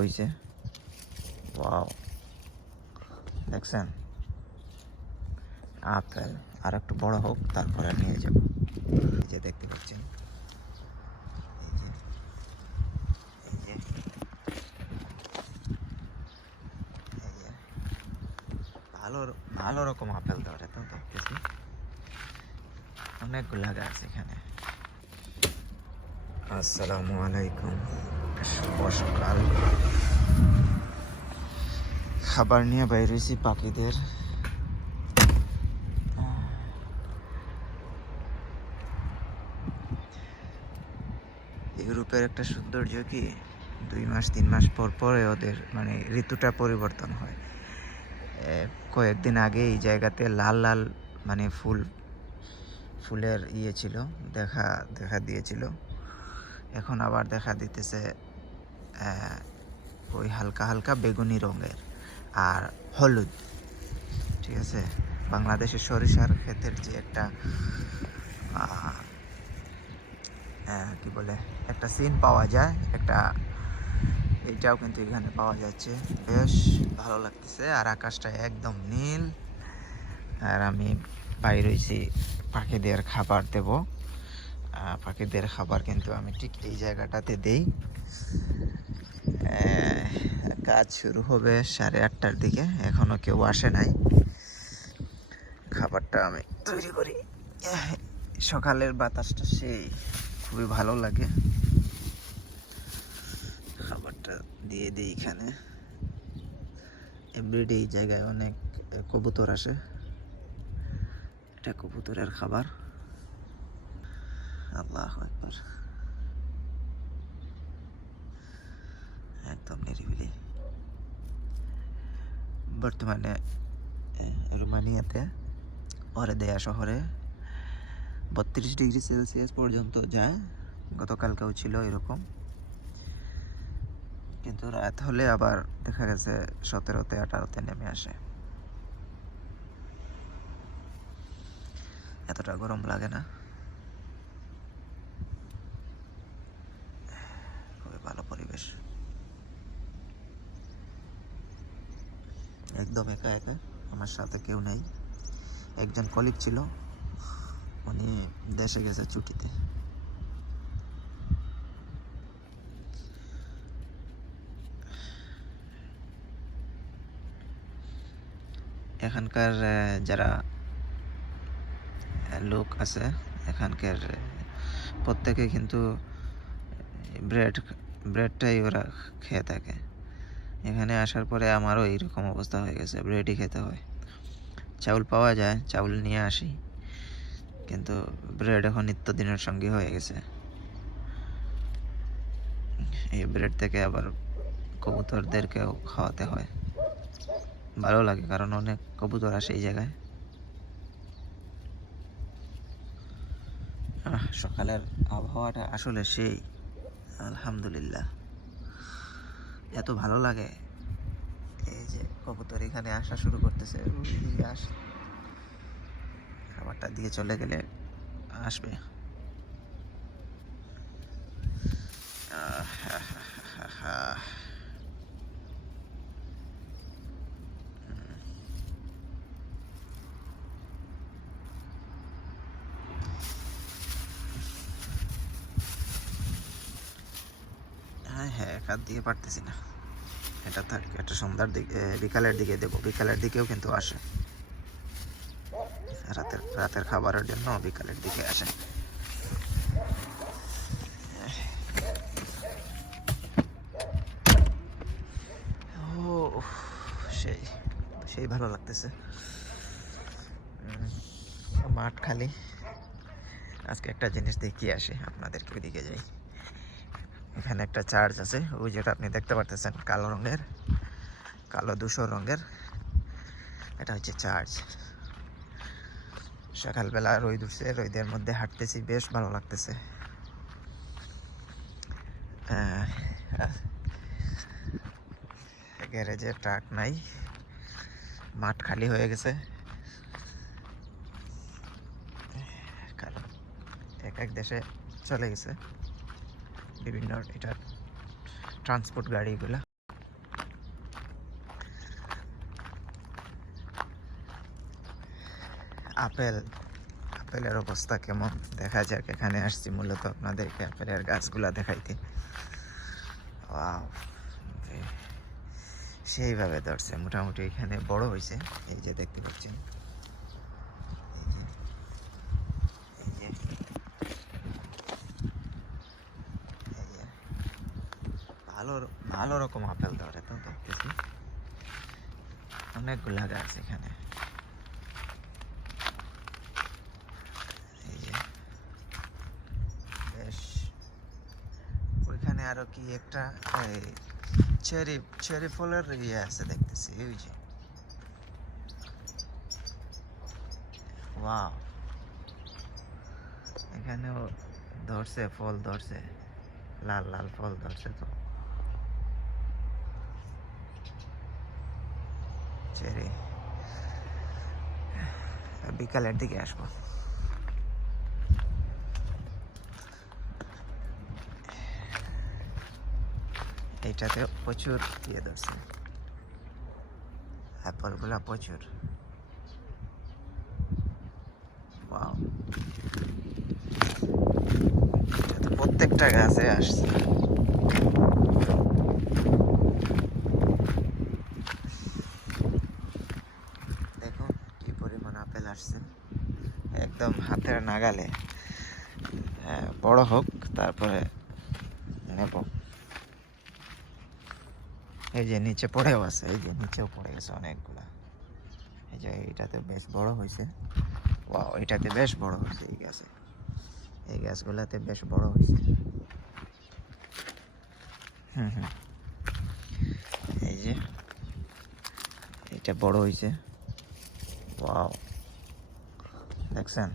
হয়েছে ওয়াও দেখছেন? আপেল আর একটু বড় হোক, তারপরে নিয়ে যাব যে দেখতে পাচ্ছেন। ভালো ভালো রকম আপেল ধরে তো, দেখতেছি। অনেকগুলা গাছ এখানে। আসসালামু আলাইকুম। সকাল খাবার নিয়ে বাইরেছি পাখিদের। ইউরোপের একটা সৌন্দর্য কি? দুই মাস, তিন মাস পর পরে ওদের মানে ঋতুটা পরিবর্তন হয়। কয়েকদিন আগে এই জায়গাতে লাল লাল মানে ফুল, ফুলের ইয়ে ছিল, দেখা দেখা দিয়েছিল। এখন আবার দেখা দিতেছে ওই হালকা হালকা বেগুনি রঙের আর হলুদ, ঠিক আছে? বাংলাদেশের সরিষার ক্ষেতের যে একটা কি বলে, একটা সিন পাওয়া যায়, একটা, এটাও কিন্তু এখানে পাওয়া যাচ্ছে। বেশ ভালো লাগতেছে আর আকাশটা একদম নীল। আর আমি পাই রয়েছি পাখিদের খাবার দেব। পাখিদের খাবার কিন্তু আমি ঠিক এই জায়গাটাতে দেই। কাজ শুরু হবে সাড়ে আটটার দিকে। এখনও কেউ আসে নাই। খাবারটা আমি তৈরি করি। সকালের বাতাসটা সেই খুবই ভালো লাগে। খাবারটা দিয়ে দিই এখানে। এভরিডে এই জায়গায় অনেক কবুতর আসে। এটা কবুতরের খাবার। আল্লাহ একবার বর্তমানে রোমানিয়াতে অরেদেয়া শহরে বত্রিশ ডিগ্রি সেলসিয়াস পর্যন্ত যায় গতকালকেও ছিল এরকম কিন্তু রাত হলে আবার দেখা গেছে সতেরোতে আঠারোতে নেমে আসে এতটা গরম লাগে না খুবই ভালো পরিবেশ একদম একা একা, আমার সাথে কেউ নেই। একজন কলিগ ছিল, উনি দেশে গেছে ছুটিতে। এখানকার যারা লোক আছে, এখানকার প্রত্যেকে কিন্তু, ব্রেড, ব্রেডটাই ওরা খেয়ে থাকে। এখানে আসার পরে আমারও এইরকম অবস্থা হয়ে গেছে ব্রেডই খেতে হয়। চাউল পাওয়া যায়, চাউল নিয়ে আসি, কিন্তু ব্রেড এখন নিত্যদিনের সঙ্গী হয়ে গেছে। এই ব্রেড থেকে আবার কবুতরদেরকেও খাওয়াতে হয়। ভালো লাগে, কারণ অনেক কবুতর আসে এই জায়গায়। সকালের আবহাওয়াটা আসলে সেই, আলহামদুলিল্লাহ। এত ভালো লাগে। এই যে কবুতর এখানে আসা শুরু করতেছে। উই, আস খাবারটা দিয়ে চলে গেলে আসবে। হা, হা, হা, হা। হ্যাঁ হ্যাঁ এক দিয়ে পারতেছি না। এটা থাক এটা সন্ধ্যার দিকে বিকালের দিকে দেবো। বিকালের দিকেও কিন্তু আসে। রাতের রাতের খাবারের জন্য বিকালের দিকে আসে। ও সেই সেই ভালো লাগতেছে। মাঠ খালি। আজকে একটা জিনিস দেখিয়ে আসি, আপনাদেরকে ওইদিকে যাই। এখানে একটা চার্চ আছে, ওই যেটা আপনি দেখতে পারতেছেন, কালো রঙের, কালো দুশো রঙের। এটা হচ্ছে চার্চ। সকালবেলা রোদ উঠছে, রোদের মধ্যে হাঁটতেছি, বেশ ভালো লাগতেছে। গ্যারেজে ট্রাক নাই, মাঠ খালি হয়ে গেছে। কারণ এক এক দেশে চলে গেছে। বিভিন্ন এটা ট্রান্সপোর্ট গাড়িগুলো আপেল, আপেলের অবস্থা কেমন? দেখা যাক, এখানে আসছি মূলত আপনাদেরকে আপেলের গাছগুলা দেখাইতে। সেইভাবে ধরছে, মোটামুটি এখানে বড় হয়েছে এই যে দেখতে পাচ্ছেন। রকম আপেল ধরে তো দেখতেছি অনেকগুলা গাছ এখানে। এই ওইখানে আরও কি একটা চেরি চেরি ফলের ইয়ে আছে দেখতেছি ওই যে। ওয়াও। এখানেও ধরছে, ফল ধরছে। লাল লাল ফল ধরছে তো। চেরি বিকালের দিকে আসব। এইটাতে প্রচুর ইয়ে ধরছে। অ্যাপলগুলা প্রচুর। প্রত্যেকটা গাছে আসছে দেখুন কি পরিমাণ আপেল আসছে একদম হাতের নাগালে। হ্যাঁ, বড় হোক তারপরে নেব। এই যে নিচে পড়েও আছে এই যে নিচেও পড়ে গেছে অনেকগুলা। এই যে এইটাতে বেশ বড় হয়েছে ওয়াও এটাতে বেশ বড় হয়েছে এই গাছে। এই গাছগুলাতে বেশ বড় হয়েছে হুম হুম। এই যে এটা বড় হয়েছে ওয়াও। দেখছেন?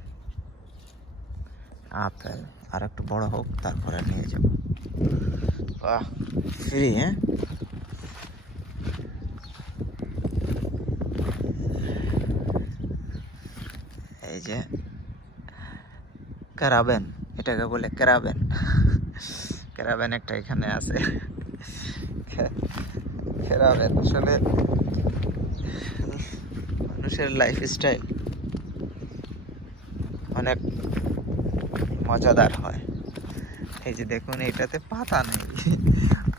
আপেল আর একটু বড় হোক, তারপরে নিয়ে যাব। ফ্রি হ্যাঁ? এই যে ক্যারাবেন এটাকে বলে ক্যারাবেন ক্যারাবেন একটা এখানে আছে। ক্যারাবেন আসলে মানুষের লাইফ স্টাইল অনেক মজাদার হয়। এই যে দেখুন এটাতে পাতা নেই।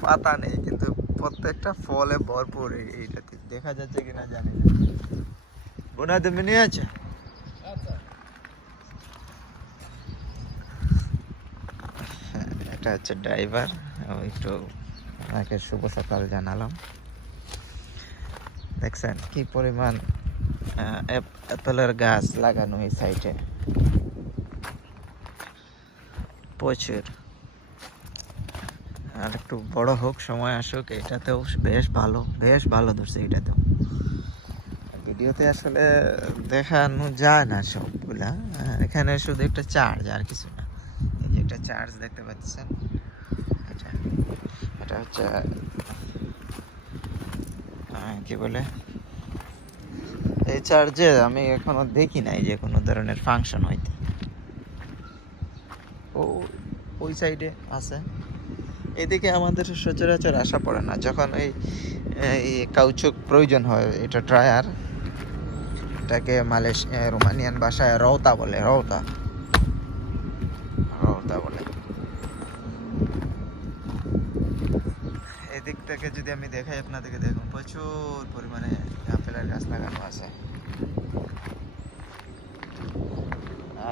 পাতা নেই কিন্তু প্রত্যেকটা ফলে ভরপুর এইটাতে। দেখা যাচ্ছে কিনা জানি না। বোনা তুমি নিয়ে আছে? হ্যাঁ, এটা হচ্ছে ড্রাইভার। একটু ওনাকে শুভ সকাল জানালাম। দেখছেন কি পরিমাণ অ্যাপেলের গাছ লাগানো এই সাইডে প্রচুর। আর একটু বড় হোক সময় আসুক এটাতেও বেশ ভালো বেশ ভালো ধরছে এটাতেও। ভিডিওতে আসলে দেখানো যায় না সবগুলা। আহ, এখানে শুধু একটা চার্জ আর কিছু না। এই যে একটা চার্জ দেখতে পাচ্ছেন। এটা এটা হচ্ছে কি বলে? এই চার্জে আমি এখনও দেখি নাই যে কোনো ধরনের ফাংশন হইতে। ও ওই সাইডে আছে। এদিকে আমাদের সচরাচর আসা পড়ে না। যখন এই কাউচুক প্রয়োজন হয়, এটা ড্রায়ার, এটাকে মালয়েশিয়া রোমানিয়ান ভাষায় রওতা বলে, রওতা। রওতা বলে। এদিক থেকে যদি আমি দেখাই, আপনাদেরকে দেখুন, প্রচুর পরিমাণে আপেলের গাছ লাগানো আছে।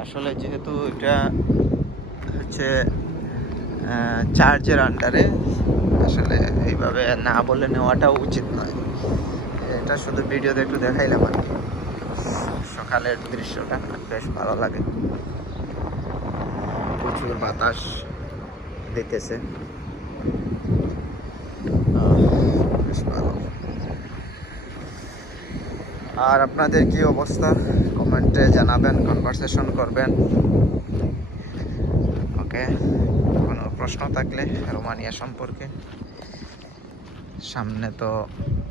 আসলে যেহেতু এটা হচ্ছে চার্জের আন্ডারে আসলে এইভাবে না বলে নেওয়াটাও উচিত নয়। এটা শুধু ভিডিওতে একটু দেখাইলাম আর কি। সকালের দৃশ্যটা বেশ ভালো লাগে। প্রচুর বাতাস দিতেছে। বেশ ভালো। আর আপনাদের কি অবস্থা? কমেন্টে জানাবেন কনভারসেশন করবেন। ওকে কোনো প্রশ্ন থাকলে রোমানিয়া সম্পর্কে। সামনে তো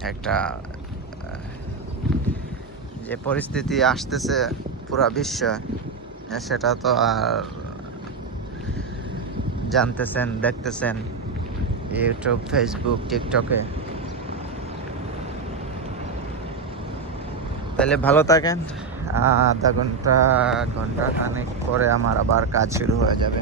একটা যে পরিস্থিতি আসতেছে পুরা বিশ্ব, সেটা তো আর জানতেছেন, দেখতেছেন ইউটিউব, ফেসবুক, টিকটকে। তাহলে ভালো থাকেন। আধা ঘণ্টা ঘণ্টা খানেক পরে আমার আবার কাজ শুরু হয়ে যাবে।